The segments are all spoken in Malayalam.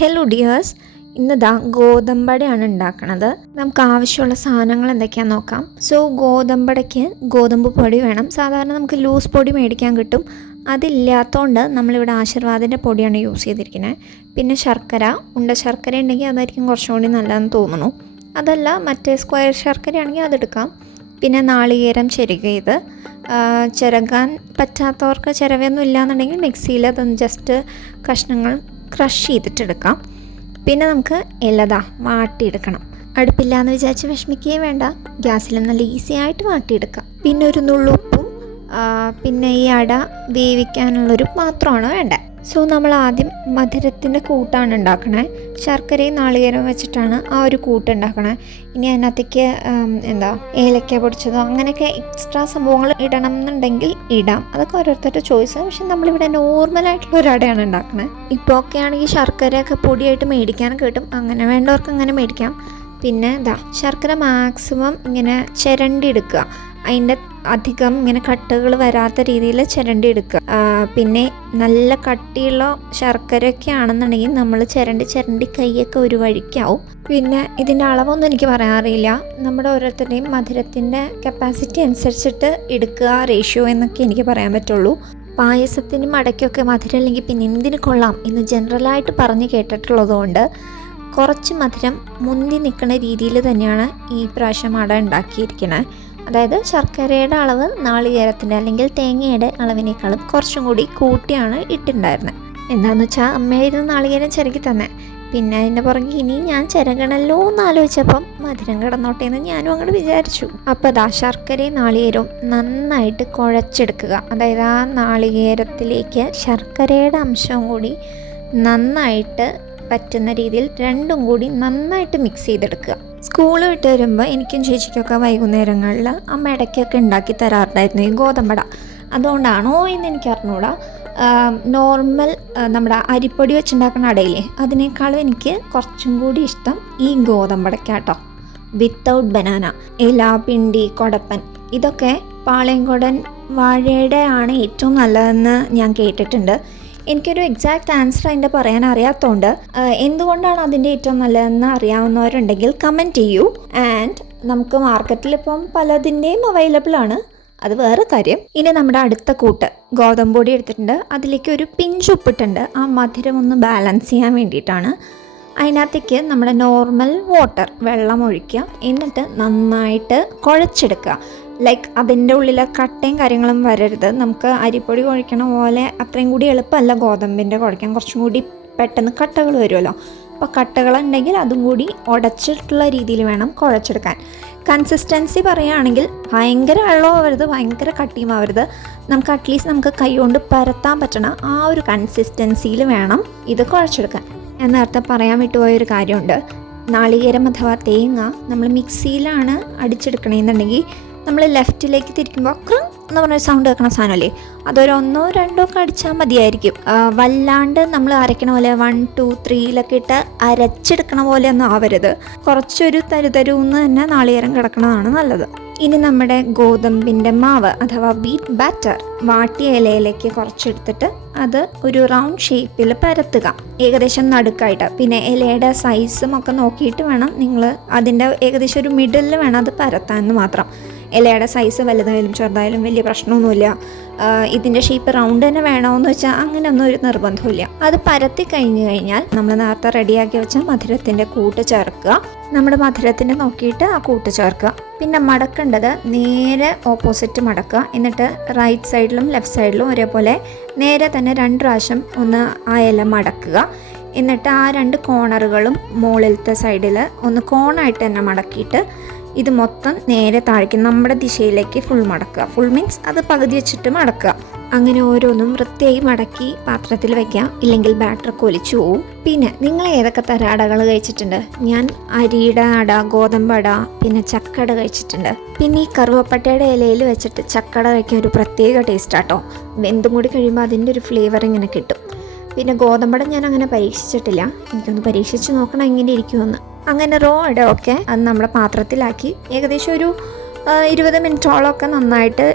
ഹലോ ഡിയേഴ്സ്, ഇന്നിതാ ഗോതമ്പടയാണ് ഉണ്ടാക്കണത്. നമുക്ക് ആവശ്യമുള്ള സാധനങ്ങൾ എന്തൊക്കെയാണെന്ന് നോക്കാം. ഗോതമ്പടയ്ക്ക് ഗോതമ്പ് പൊടി വേണം. സാധാരണ നമുക്ക് ലൂസ് പൊടി മേടിക്കാൻ കിട്ടും. അതില്ലാത്തതുകൊണ്ട് നമ്മളിവിടെ ആശീർവാദിൻ്റെ പൊടിയാണ് യൂസ് ചെയ്തിരിക്കുന്നത്. പിന്നെ ശർക്കര, ഉണ്ട ശർക്കര ഉണ്ടെങ്കിൽ അതായിരിക്കും കുറച്ചും കൂടി നല്ലതെന്ന് തോന്നുന്നു. അതല്ല മറ്റേ സ്ക്വയർ ശർക്കരയാണെങ്കിൽ അതെടുക്കാം. പിന്നെ നാളികേരം ചിരകിയത്, ചിരകാൻ പറ്റാത്തവർക്ക് ചിരവയൊന്നും ഇല്ലയെന്നുണ്ടെങ്കിൽ മിക്സിയിൽ അതൊന്ന് ജസ്റ്റ് കഷ്ണങ്ങൾ ക്രഷ് ചെയ്തിട്ടെടുക്കാം. പിന്നെ നമുക്ക് ഇലതാ വാട്ടിയെടുക്കണം. അടുപ്പില്ലാന്ന് വിചാരിച്ച് വിഷമിക്കുകയും വേണ്ട, ഗ്യാസിൽ നല്ല ഈസി ആയിട്ട് വാട്ടിയെടുക്കാം. പിന്നെ ഒരു നുള്ളുപ്പും പിന്നെ ഈ അട വേവിക്കാനുള്ളൊരു പാത്രമാണ് വേണ്ടത്. നമ്മൾ ആദ്യം മധുരത്തിൻ്റെ കൂട്ടാണ് ഉണ്ടാക്കണേ. ശർക്കരയും നാളികേരവും വെച്ചിട്ടാണ് ആ ഒരു കൂട്ട് ഉണ്ടാക്കണേ. ഇനി അതിനകത്തേക്ക് ഏലക്ക പൊടിച്ചതോ അങ്ങനെയൊക്കെ എക്സ്ട്രാ സംഭവങ്ങൾ ഇടണം എന്നുണ്ടെങ്കിൽ ഇടാം. അതൊക്കെ ഓരോരുത്തരുടെ ചോയ്സ്. പക്ഷെ നമ്മളിവിടെ നോർമലായിട്ടുള്ള ഒരു അടയാണ് ഉണ്ടാക്കണേ. ഇപ്പോൾ ഒക്കെ ആണെങ്കിൽ ശർക്കരയൊക്കെ പൊടിയായിട്ട് മേടിക്കാനൊക്കെ കിട്ടും. അങ്ങനെ വേണ്ടവർക്ക് അങ്ങനെ മേടിക്കാം. പിന്നെ ശർക്കര മാക്സിമം ഇങ്ങനെ ചിരണ്ടി എടുക്കുക. അതിൻ്റെ അധികം ഇങ്ങനെ കട്ടകൾ വരാത്ത രീതിയിൽ ചിരണ്ടി എടുക്കുക. പിന്നെ നല്ല കട്ടിയുള്ള ശർക്കരയൊക്കെ ആണെന്നുണ്ടെങ്കിൽ നമ്മൾ ചിരണ്ടി കൈയൊക്കെ ഒരു വഴിക്കാവും. പിന്നെ ഇതിൻ്റെ അളവൊന്നും എനിക്ക് പറയാൻ അറിയില്ല. നമ്മുടെ ഓരോരുത്തരുടെയും മധുരത്തിൻ്റെ കപ്പാസിറ്റി അനുസരിച്ചിട്ട് എടുക്കുക, റേഷ്യോ എന്നൊക്കെ എനിക്ക് പറയാൻ പറ്റുള്ളൂ. പായസത്തിനും അടയ്ക്കൊക്കെ മധുരം ഇല്ലെങ്കിൽ പിന്നെ എന്തിന് കൊള്ളാം എന്ന് ജനറലായിട്ട് പറഞ്ഞ് കേട്ടിട്ടുള്ളതുകൊണ്ട് കുറച്ച് മധുരം മുന്തി നിൽക്കുന്ന രീതിയിൽ തന്നെയാണ് ഈ പ്രാവശ്യം അട ഉണ്ടാക്കിയിരിക്കുന്നത്. അതായത് ശർക്കരയുടെ അളവ് നാളികേരത്തിൻ്റെ അല്ലെങ്കിൽ തേങ്ങയുടെ അളവിനേക്കാളും കുറച്ചും കൂടി കൂട്ടിയാണ് ഇട്ടുണ്ടായിരുന്നത്. എന്താണെന്ന് വെച്ചാൽ അമ്മയായിരുന്നു നാളികേരം ചിരകി തന്നെ. പിന്നെ അതിൻ്റെ പുറകെ ഇനി ഞാൻ ചിരകണല്ലോ എന്ന് ആലോചിച്ചപ്പം മധുരം കിടന്നോട്ടെ എന്ന് ഞാനും അങ്ങോട്ട് വിചാരിച്ചു. അപ്പോൾ ശർക്കരയും നാളികേരവും നന്നായിട്ട് കുഴച്ചെടുക്കുക. അതായത് ആ നാളികേരത്തിലേക്ക് ശർക്കരയുടെ അംശവും കൂടി നന്നായിട്ട് പറ്റുന്ന രീതിയിൽ രണ്ടും കൂടി നന്നായിട്ട് മിക്സ് ചെയ്തെടുക്കുക. സ്കൂൾ വിട്ട് വരുമ്പോൾ എനിക്കും ചേച്ചിക്കൊക്കെ വൈകുന്നേരങ്ങളിൽ അമ്മ ഇടയ്ക്കൊക്കെ ഉണ്ടാക്കി തരാറുണ്ടായിരുന്നു ഈ ഗോതമ്പട. അതുകൊണ്ടാണോ എന്ന് എനിക്ക് അറിഞ്ഞൂടാ. നോർമൽ നമ്മുടെ അരിപ്പൊടി വെച്ചുണ്ടാക്കുന്ന അടയില്ലേ, അതിനേക്കാളും എനിക്ക് കുറച്ചും കൂടി ഇഷ്ടം ഈ ഗോതമ്പടയ്ക്കാട്ടോ. വിത്തൗട്ട് ബനാന, ഇല, പിണ്ടി, കൊടപ്പൻ, ഇതൊക്കെ പാളയംകോടൻ വാഴയുടെ ആണ് ഏറ്റവും നല്ലതെന്ന് ഞാൻ കേട്ടിട്ടുണ്ട്. എനിക്കൊരു എക്സാക്റ്റ് ആൻസർ അതിൻ്റെ പറയാൻ അറിയാത്തതുകൊണ്ട് എന്തുകൊണ്ടാണ് അതിൻ്റെ ഏറ്റവും നല്ലതെന്ന് അറിയാവുന്നവരുണ്ടെങ്കിൽ കമൻറ്റ് ചെയ്യൂ. ആൻഡ് നമുക്ക് മാർക്കറ്റിലിപ്പം പലതിൻ്റെയും അവൈലബിൾ ആണ്, അത് വേറെ കാര്യം. ഇനി നമ്മുടെ അടുത്ത കൂട്ട് ഗോതമ്പ് പൊടി എടുത്തിട്ടുണ്ട്. അതിലേക്ക് ഒരു പിഞ്ച് ഉപ്പിട്ടുണ്ട്. ആ മധുരം ഒന്ന് ബാലൻസ് ചെയ്യാൻ വേണ്ടിയിട്ടാണ്. അതിനകത്തേക്ക് നമ്മുടെ നോർമൽ വാട്ടർ, വെള്ളം ഒഴിക്കുക. എന്നിട്ട് നന്നായിട്ട് കുഴച്ചെടുക്കുക. ലൈക്ക് അതിൻ്റെ ഉള്ളിലെ കട്ടയും കാര്യങ്ങളും വരരുത്. നമുക്ക് അരിപ്പൊടി കുഴക്കണ പോലെ അത്രയും കൂടി എളുപ്പമല്ല ഗോതമ്പിൻ്റെ കുഴയ്ക്കാൻ. കുറച്ചും കൂടി പെട്ടെന്ന് കട്ടകൾ വരുമല്ലോ. അപ്പോൾ കട്ടകളുണ്ടെങ്കിൽ അതും കൂടി ഉടച്ചിട്ടുള്ള രീതിയിൽ വേണം കുഴച്ചെടുക്കാൻ. കൺസിസ്റ്റൻസി പറയുകയാണെങ്കിൽ ഭയങ്കര വെള്ളമാവരുത്, ഭയങ്കര കട്ടിയും ആവരുത്. നമുക്ക് അറ്റ്ലീസ്റ്റ് നമുക്ക് കൈ കൊണ്ട് പരത്താൻ പറ്റണ ആ ഒരു കൺസിസ്റ്റൻസിയിൽ വേണം ഇത് കുഴച്ചെടുക്കാൻ. ഞാൻ നേരത്തെ പറയാൻ വിട്ടുപോയൊരു കാര്യമുണ്ട്. നാളികേരം അഥവാ തേങ്ങ നമ്മൾ മിക്സിയിലാണ് അടിച്ചെടുക്കണമെന്നുണ്ടെങ്കിൽ നമ്മൾ ലെഫ്റ്റിലേക്ക് തിരിക്കുമ്പോൾ ക്രം എന്ന് പറഞ്ഞൊരു സൗണ്ട് കേൾക്കണ സാധനമല്ലേ, അതൊരു 1 2 ഒക്കെ അടിച്ചാൽ മതിയായിരിക്കും. വല്ലാണ്ട് നമ്മൾ അരയ്ക്കണ പോലെ 1 2 3 ഇട്ട് അരച്ചെടുക്കണ പോലെ ഒന്നും ആവരുത്. കുറച്ചൊരു തരുതരുന്ന് തന്നെ നാളികേരം കിടക്കണതാണ് നല്ലത്. ഇനി നമ്മുടെ ഗോതമ്പിൻ്റെ മാവ് അഥവാ വീറ്റ് ബാറ്റർ വാട്ടിയ ഇലയിലേക്ക് കുറച്ചെടുത്തിട്ട് അത് ഒരു റൗണ്ട് ഷേപ്പിൽ പരത്തുക, ഏകദേശം നടുക്കായിട്ട്. പിന്നെ ഇലയുടെ സൈസും ഒക്കെ നോക്കിയിട്ട് വേണം നിങ്ങൾ അതിൻ്റെ ഏകദേശം ഒരു മിഡിലിൽ വേണം അത് പരത്താമെന്ന് മാത്രം. ഇലയുടെ സൈസ് വലുതായാലും ചെറുതായാലും വലിയ പ്രശ്നമൊന്നുമില്ല. ഇതിൻ്റെ ഷേപ്പ് റൗണ്ട് തന്നെ വേണമെന്ന് വെച്ചാൽ അങ്ങനെയൊന്നും ഒരു നിർബന്ധമില്ല. അത് പരത്തി കഴിഞ്ഞ് കഴിഞ്ഞാൽ നമ്മൾ നേരത്തെ റെഡിയാക്കി വെച്ച മധുരത്തിൻ്റെ കൂട്ട് ചേർക്കുക. നമ്മുടെ മധുരത്തിൻ്റെ നോക്കിയിട്ട് ആ കൂട്ട് ചേർക്കുക. പിന്നെ മടക്കേണ്ടത് നേരെ ഓപ്പോസിറ്റ് മടക്കുക. എന്നിട്ട് റൈറ്റ് സൈഡിലും ലെഫ്റ്റ് സൈഡിലും ഒരേപോലെ നേരെ തന്നെ 2 പ്രാവശ്യം ഒന്ന് ആ ഇല മടക്കുക. എന്നിട്ട് ആ 2 കോണറുകളും മുകളിലത്തെ സൈഡിൽ ഒന്ന് കോണായിട്ട് തന്നെ മടക്കിയിട്ട് ഇത് മൊത്തം നേരെ താഴേക്ക് നമ്മുടെ ദിശയിലേക്ക് ഫുൾ മടക്കുക. ഫുൾ മീൻസ് അത് പകുതി വെച്ചിട്ട് മടക്കുക. അങ്ങനെ ഓരോന്നും വൃത്തിയായി മടക്കി പാത്രത്തിൽ വയ്ക്കുക, ഇല്ലെങ്കിൽ ബാറ്റർ കൊലിച്ചു പോവും. പിന്നെ നിങ്ങൾ ഏതൊക്കെ തരം അടകൾ കഴിച്ചിട്ടുണ്ട്? ഞാൻ അരിയുടെ അട, ഗോതമ്പട, പിന്നെ ചക്കട കഴിച്ചിട്ടുണ്ട്. പിന്നെ ഈ കറുവപ്പട്ടയുടെ ഇലയിൽ വെച്ചിട്ട് ചക്കട കഴിക്കാൻ ഒരു പ്രത്യേക ടേസ്റ്റാട്ടോ. വെന്തും കൂടി കഴിയുമ്പോൾ അതിൻ്റെ ഒരു ഫ്ലേവർ ഇങ്ങനെ കിട്ടും. പിന്നെ ഗോതമ്പട ഞാൻ അങ്ങനെ പരീക്ഷിച്ചിട്ടില്ല. എനിക്കൊന്ന് പരീക്ഷിച്ച് നോക്കണം എങ്ങനെ ഇരിക്കുമെന്ന്. അങ്ങനെ റോ അടയൊക്കെ അത് നമ്മുടെ പാത്രത്തിലാക്കി ഏകദേശം ഒരു 20 മിനിറ്റോളമൊക്കെ നന്നായിട്ട്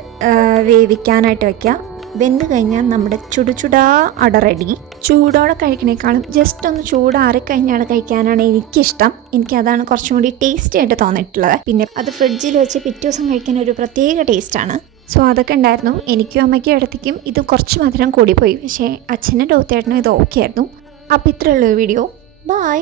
വേവിക്കാനായിട്ട് വയ്ക്കുക. വെന്ത് കഴിഞ്ഞാൽ നമ്മുടെ ചുടുചുടാ അട റെഡി. ചൂടോടെ കഴിക്കണേക്കാളും ജസ്റ്റ് ഒന്ന് ചൂടാറിക്കഴിഞ്ഞാൽ കഴിക്കാനാണ് എനിക്കിഷ്ടം. എനിക്കതാണ് കുറച്ചും കൂടി ടേസ്റ്റി ആയിട്ട് തോന്നിയിട്ടുള്ളത്. പിന്നെ അത് ഫ്രിഡ്ജിൽ വെച്ച് പിറ്റേ ദിവസം കഴിക്കാൻ ഒരു പ്രത്യേക ടേസ്റ്റാണ്. സോ അതൊക്കെ ഉണ്ടായിരുന്നു. എനിക്കും അമ്മയ്ക്കും ഇടത്തേക്കും ഇത് കുറച്ച് മധുരം കൂടിപ്പോയി. പക്ഷേ അച്ഛനും ഡോത്തേട്ടനും ഇത് ഓക്കെ ആയിരുന്നു. അപ്പോൾ ഇത്രയുള്ള വീഡിയോ. ബൈ.